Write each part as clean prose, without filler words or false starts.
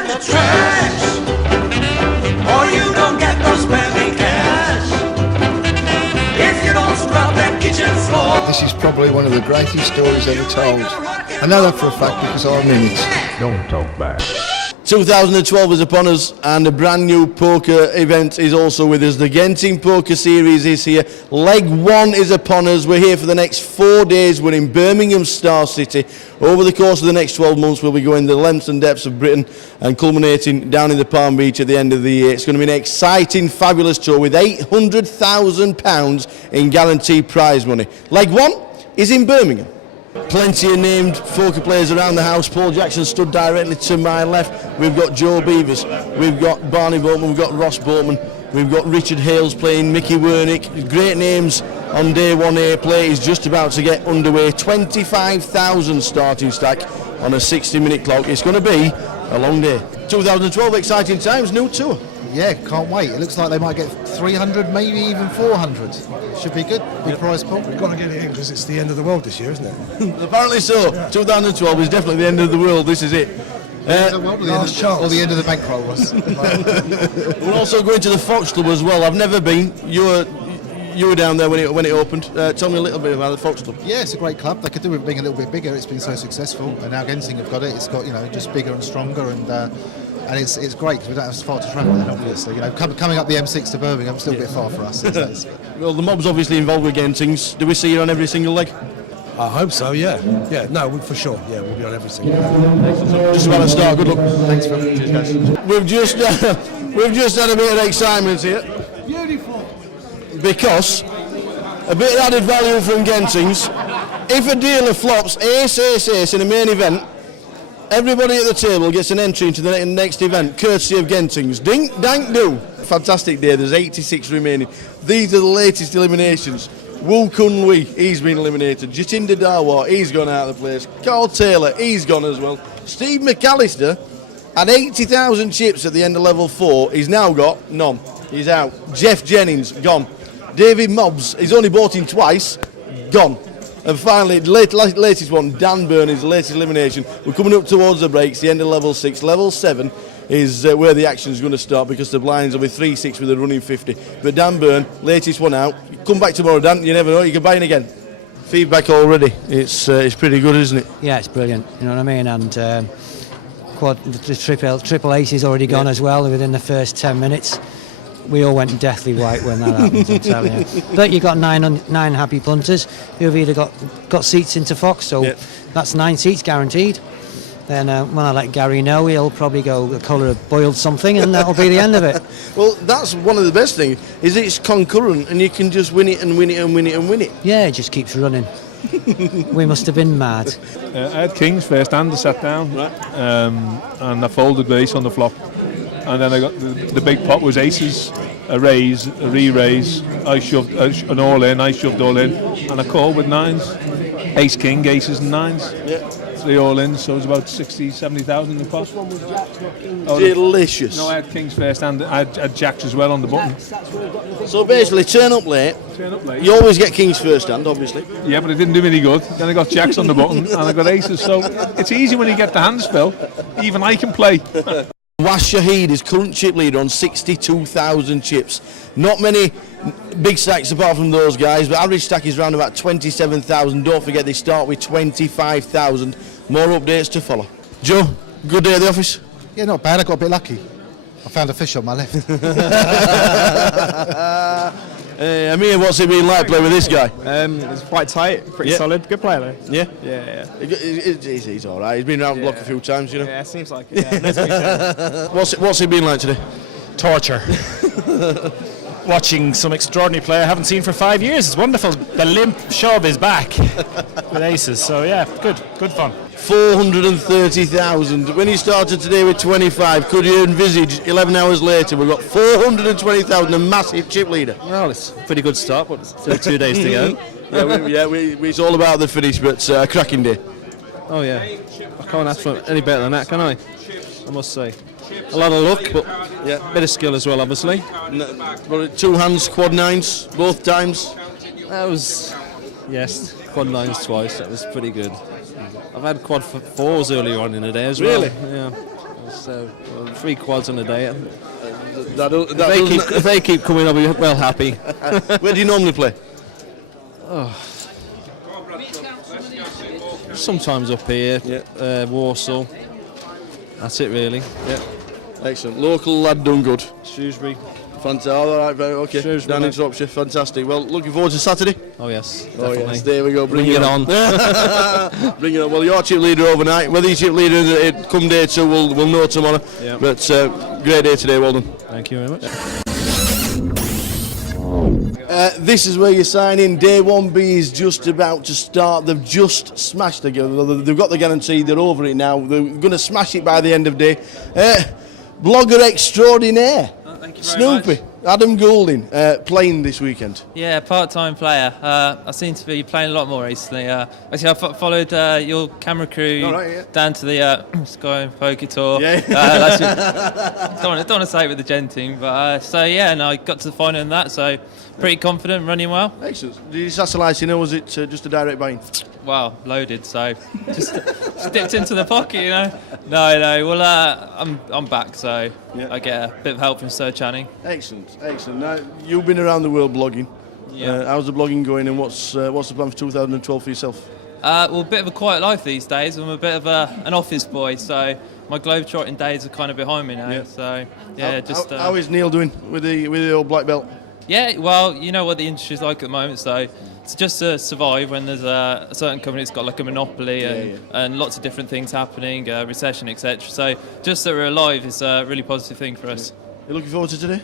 and the trash, or you don't get no spending cash. If you don't scrub that kitchen floor. This is probably one of the greatest stories ever told. I know that for a fact because I'm in it. Don't talk back. 2012 is upon us and a brand new poker event is also with us. The Genting Poker Series is here. Leg 1 is upon us. We're here for the next 4 days. We're in Birmingham Star City. Over the course of the next 12 months we'll be going the lengths and depths of Britain and culminating down in the Palm Beach at the end of the year. It's going to be an exciting, fabulous tour with £800,000 in guaranteed prize money. Leg 1 is in Birmingham. Plenty of named poker players around the house. Paul Jackson stood directly to my left. We've got Joe Beavers, we've got Barney Boatman, we've got Ross Boatman, we've got Richard Hales playing, Mickey Wernick. Great names on day 1A. Play is just about to get underway. 25,000 starting stack on a 60-minute clock. It's going to be a long day. 2012, exciting times, new tour. Yeah, can't wait. It looks like they might get 300, maybe even 400. Should be good. Big prize pool. We've got to get it in because it's the end of the world this year, isn't it? Apparently so. Yeah. 2012 is definitely the end of the world. This is it. Last chance. Or the end of the bankroll was. We're also going to the Fox Club as well. I've never been. You were down there when it opened. Tell me a little bit about the Fox Club. Yeah, it's a great club. They could do with being a little bit bigger. It's been so successful, and now Genting have got it. It's got just bigger and stronger, and it's great because we don't have as far to travel then, obviously. Coming up the M6 to Birmingham, it's still a bit far for us. Well, the mob's obviously involved with Gentings. Do we see you on every single leg? I hope so, yeah. Yeah, no, for sure. Yeah, we'll be on every single leg. Just about to start. Good luck. Thanks for it, guys. We've just had a bit of excitement here. Beautiful. Because a bit of added value from Gentings. If a dealer flops ace in a main event, everybody at the table gets an entry into the next event, courtesy of Gentings. Dink, dank, do. Fantastic day. There's 86 remaining. These are the latest eliminations. Woo Kun Wee, he's been eliminated. Jatinder Dawar, he's gone out of the place. Carl Taylor, he's gone as well. Steve McAllister had 80,000 chips at the end of level 4. He's now got none. He's out. Jeff Jennings, gone. David Mobbs, he's only bought in twice, gone. And finally, latest one, Dan Byrne, his latest elimination. We're coming up towards the breaks, the end of level 6. Level 7 is where the action is going to start because the blinds will be 3-6 with a running 50. But Dan Byrne, latest one out. Come back tomorrow, Dan, you never know, you can buy in again. Feedback already, it's pretty good, isn't it? Yeah, it's brilliant, you know what I mean? And the triple ace is already gone as well within the first 10 minutes. We all went deathly white when that happened, I'm telling you. But you got nine happy punters who've either got seats into Fox, so that's 9 seats guaranteed. Then when I let Gary know, he'll probably go the colour of boiled something, and that'll be the end of it. Well, that's one of the best things, is it's concurrent, and you can just win it and win it and win it and win it. Yeah, it just keeps running. We must have been mad. I had kings first hand to set down, right. And I folded the ace on the flop. And then I got the big pot was aces, a raise, a re-raise. I shoved an all in, I shoved all in, and I called with nines. Ace, king, aces and nines. Yeah. 3 all in, so it was about 60, 70,000 in the pot. Delicious. No, I had kings first and I had jacks as well on the button. So basically, turn up late. You always get kings first hand, obviously. Yeah, but it didn't do me any good. Then I got jacks on the button and I got aces. So it's easy when you get the hand spell. Even I can play. Was Shahid is current chip leader on 62,000 chips. Not many big stacks apart from those guys, but average stack is around about 27,000. Don't forget they start with 25,000. More updates to follow. Joe, good day at the office? Yeah, not bad. I got a bit lucky. I found a fish on my left. Amir, what's it been like playing with this guy? It's quite tight, pretty solid. Good player though. Yeah? Yeah. He's all right. He's been around the block a few times, you know. Yeah, it seems like it. Yeah. What's it been like today? Torture. Watching some extraordinary player I haven't seen for 5 years. It's wonderful. The limp shove is back with aces. So yeah, good fun. 430,000. When you started today with 25, could you envisage 11 hours later we've got 420,000, a massive chip leader? Well, it's a pretty good start, but still 2 days to go. It's all about the finish, but a cracking day. Oh yeah, I can't ask for any better than that, can I? I must say. A lot of luck, but a bit of skill as well, obviously. 2 hands, quad nines, both times? That was, yes, quad nines twice. That was pretty good. I've had quad fours earlier on in the day as well. Really? Yeah. So 3 quads in a day. That If they keep coming, I'll be well happy. Where do you normally play? Sometimes up here, Warsaw. That's it really. Yeah. Excellent. Local lad done good. Shrewsbury. Fantastic. All right, right, okay. Shrewsbury. Down in Shropshire. Fantastic. Well, looking forward to Saturday. Oh yes, Oh definitely. yes, there we go. Bring it on. Bring it on. Well, you're chip leader overnight. Whether you're chip leader come day 2, we'll know tomorrow. Yeah. But great day today. Well done. Thank you very much. This is where you sign in. Day 1B is just about to start. They've just smashed it. They've got the guarantee. They're over it now. They're going to smash it by the end of day. Blogger extraordinaire. Thank you very Snoopy. much. Adam Goulding playing this weekend. Yeah, part-time player. I seem to be playing a lot more recently. Actually, I followed your camera crew All right, yeah. down to the Sky Poker Tour. Yeah. Don't want to say it with the genting, but and I got to the final in that, so pretty confident, running well. Excellent. Did you satellite in or was it just a direct buying? Well, loaded, so just dipped into the pocket, you know. No. Well, I'm back, so Yeah. I get a bit of help from Sir Channing. Excellent. Now, you've been around the world blogging. Yeah. How's the blogging going and what's the plan for 2012 for yourself? Well, a bit of a quiet life these days. I'm a bit of an office boy, so my globetrotting days are kind of behind me now. Yeah. So How is Neil doing with the old black belt? Yeah, well, you know what the industry's like at the moment, so it's just to survive when there's a certain company that's got like a monopoly and lots of different things happening, recession, etc. So just that we're alive is a really positive thing for us. You looking forward to today?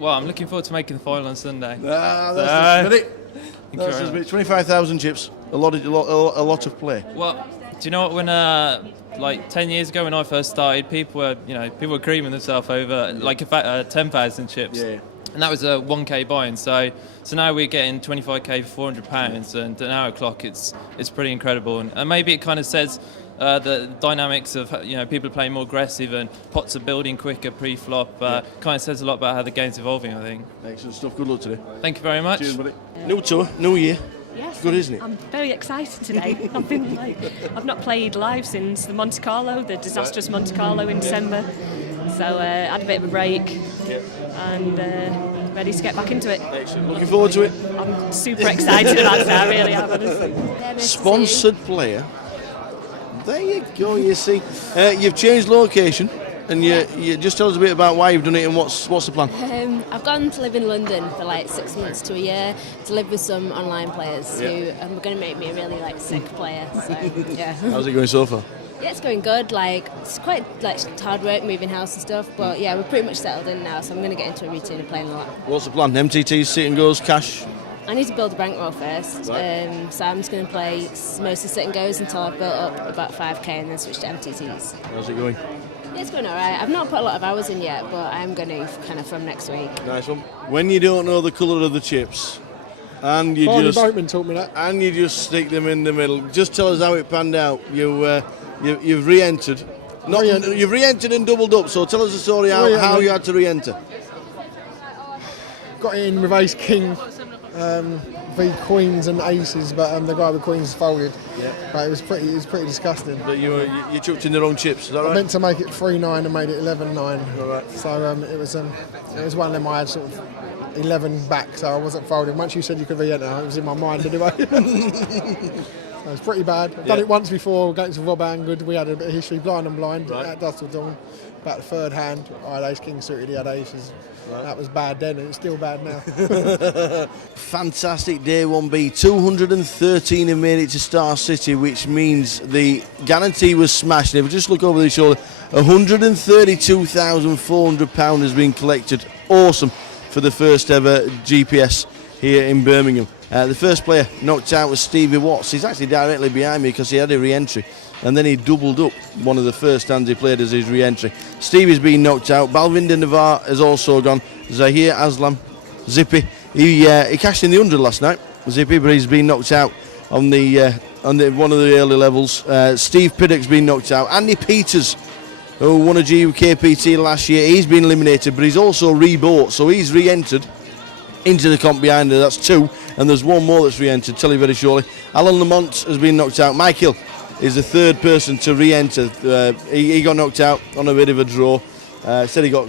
Well, I'm looking forward to making the final on Sunday. That's the spirit. That's the spirit. 25,000 chips. A lot of play. Well, do you know what? When like 10 years ago when I first started, people were creaming themselves over like 10,000 chips. Yeah. And that was a 1k buy-in. So now we're getting 25k for £400, and an hour clock. It's pretty incredible, and maybe it kind of says the dynamics of people playing more aggressive and pots are building quicker pre-flop. Kind of says a lot about how the game's evolving, I think. Excellent stuff. Good luck today. Thank you very much. Cheers, buddy. New tour, new year. Yes, Good, isn't it? I'm very excited today. I've not played live since the Monte Carlo, the disastrous Monte Carlo in December. So I had a bit of a break and ready to get back into it. Excellent. Looking forward to it. I'm super excited about it. I really am, honestly. Sponsored player. There you go. You see, you've changed location, and you just tell us a bit about why you've done it and what's the plan. I've gone to live in London for like 6 months to a year to live with some online players who are going to make me a really sick player. So yeah. How's it going so far? Yeah, it's going good. It's quite hard work moving house and stuff, but yeah, we're pretty much settled in now. So I'm going to get into a routine of playing a lot. What's the plan? MTTs, sit and goes, cash. I need to build a bankroll first, Right. so I'm just going to play mostly sit and goes until I've built up about 5k and then switch to MTTs. How's it going? Yeah, it's going alright. I've not put a lot of hours in yet, but I'm going to kind of from next week. Nice one. When you don't know the colour of the chips, and you Barney just Boatman taught me that. and you just stick them in the middle, just tell us how it panned out. You've re-entered. You've re-entered and doubled up. So tell us the story how you had to re-enter. Got in with ace king, v queens and aces, but the guy with queens folded. Yeah. But it was pretty disgusting. But you chucked in the wrong chips. Is that I right? meant to make it 3-9 and made it 11-9. All right. So it was one of them I had sort of 11 back, so I wasn't folding. Once you said you could re-enter, it was in my mind anyway. It was pretty bad. I've done it once before against Rob Angud. We had a bit of history, blind and blind at Dusseldon. About the third hand, I had ace king suited, he had aces. Right. That was bad then, and it's still bad now. Fantastic day 1B. 213 have made it to Star City, which means the guarantee was smashed. If we just look over the shoulder, £132,400 has been collected. Awesome for the first ever GPS here in Birmingham. The first player knocked out was Stevie Watts. He's actually directly behind me because he had a re-entry, and then he doubled up one of the first hands he played as his re-entry. Stevie's been knocked out. Balvinder Navar has also gone. Zahir Aslam, Zippy. He cashed in the 100 last night, Zippy, but he's been knocked out on the one of the early levels. Steve Piddock's been knocked out. Andy Peters, who won a GUKPT last year, he's been eliminated, but he's also rebought, so he's re-entered into the comp behind her. That's 2, and there's one more that's re-entered. Tell you very shortly. Alan Lamont has been knocked out. Mike Hill is the third person to re-enter. He got knocked out on a bit of a draw. Said he got,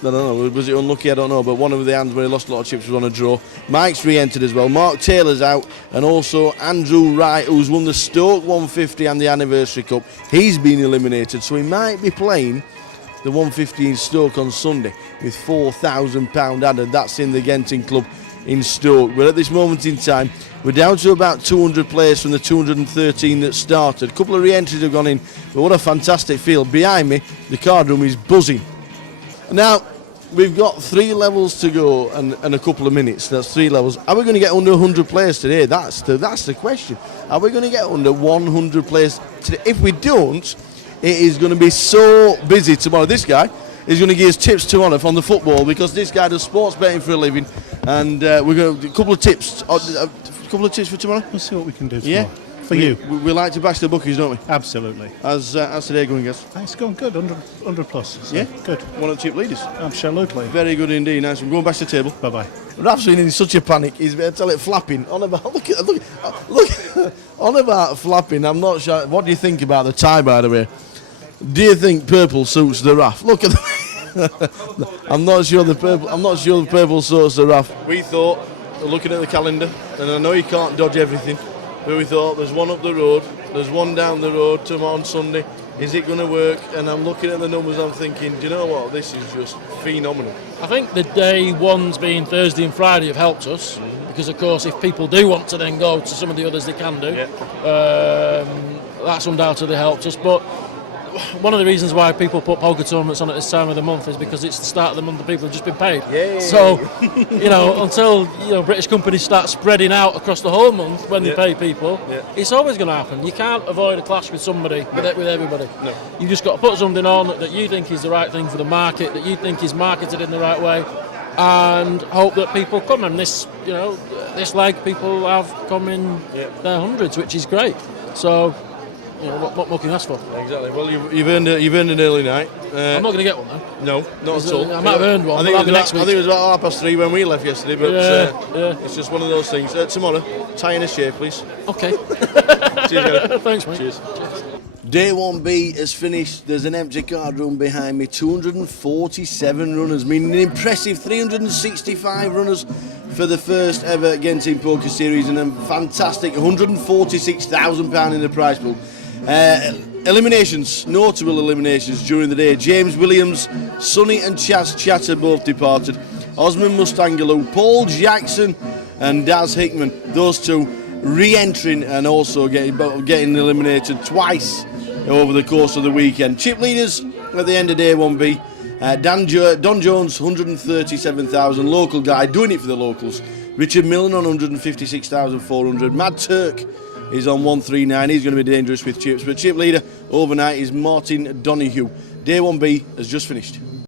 I don't know, was it unlucky? I don't know, but one of the hands where he lost a lot of chips was on a draw. Mike's re-entered as well. Mark Taylor's out, and also Andrew Wright, who's won the Stoke 150 and the Anniversary Cup. He's been eliminated, so he might be playing the 150 in Stoke on Sunday with £4,000 added. That's in the Genting Club in Stoke. But at this moment in time, we're down to about 200 players from the 213 that started. A couple of re-entries have gone in, but what a fantastic field. Behind me, the card room is buzzing. Now, we've got 3 levels to go and a couple of minutes. That's 3 levels. Are we going to get under 100 players today? That's the question. Are we going to get under 100 players today? If we don't, it is going to be so busy tomorrow. This guy is going to give us tips tomorrow on the football, because this guy does sports betting for a living, and we're going to do a couple of tips. A couple of tips for tomorrow. We'll see what we can do Yeah, tomorrow. For you. We like to bash the bookies, don't we? Absolutely. How's today going, guys? It's going good, 100 plus. So Yeah? Good. One of the chip leaders. Absolutely. Very good indeed. Nice one. Go and bash the table. Bye-bye. Raf's been in such a panic. He's I tell it flapping on about. Look on about flapping. I'm not sure. What do you think about the tie, by the way? Do you think purple suits the Raf? Look at the I'm not sure the purple suits the Raf. We thought, looking at the calendar, and I know you can't dodge everything, but we thought there's one up the road, there's one down the road tomorrow on Sunday. Is it going to work? And I'm looking at the numbers, I'm thinking, do you know what? This is just phenomenal. I think the day ones being Thursday and Friday have helped us, because of course if people do want to then go to some of the others, they can do. That's undoubtedly helped us. But one of the reasons why people put poker tournaments on at this time of the month is because it's the start of the month and people have just been paid. So, until British companies start spreading out across the whole month when they pay people, it's always going to happen. You can't avoid a clash with somebody, with everybody. No. You just got to put something on that you think is the right thing for the market, that you think is marketed in the right way, and hope that people come. And this leg, people have come in their hundreds, which is great. So, what more can you ask for? Exactly. Well, you've earned an early night. I'm not going to get one though. No, not at all. I might have earned one. I think it was about 3:30 when we left yesterday, but it's just one of those things. Tomorrow, tie in a shave, please. Okay. Cheers, thanks, mate. Cheers. Day 1B has finished. There's an empty card room behind me. 247 runners, meaning an impressive 365 runners for the first ever Genting Poker Series, and a fantastic £146,000 in the prize pool. Eliminations, notable eliminations during the day. James Williams, Sonny and Chas Chatter both departed. Osman Mustangaloo, Paul Jackson and Daz Hickman, those two re-entering and also getting eliminated twice over the course of the weekend. Chip leaders at the end of day 1B. Don Jones, 137,000, local guy, doing it for the locals. Richard Millen on 156,400. Mad Turk is on 139. He's going to be dangerous with chips. But chip leader overnight is Martin Donoghue. Day 1B has just finished.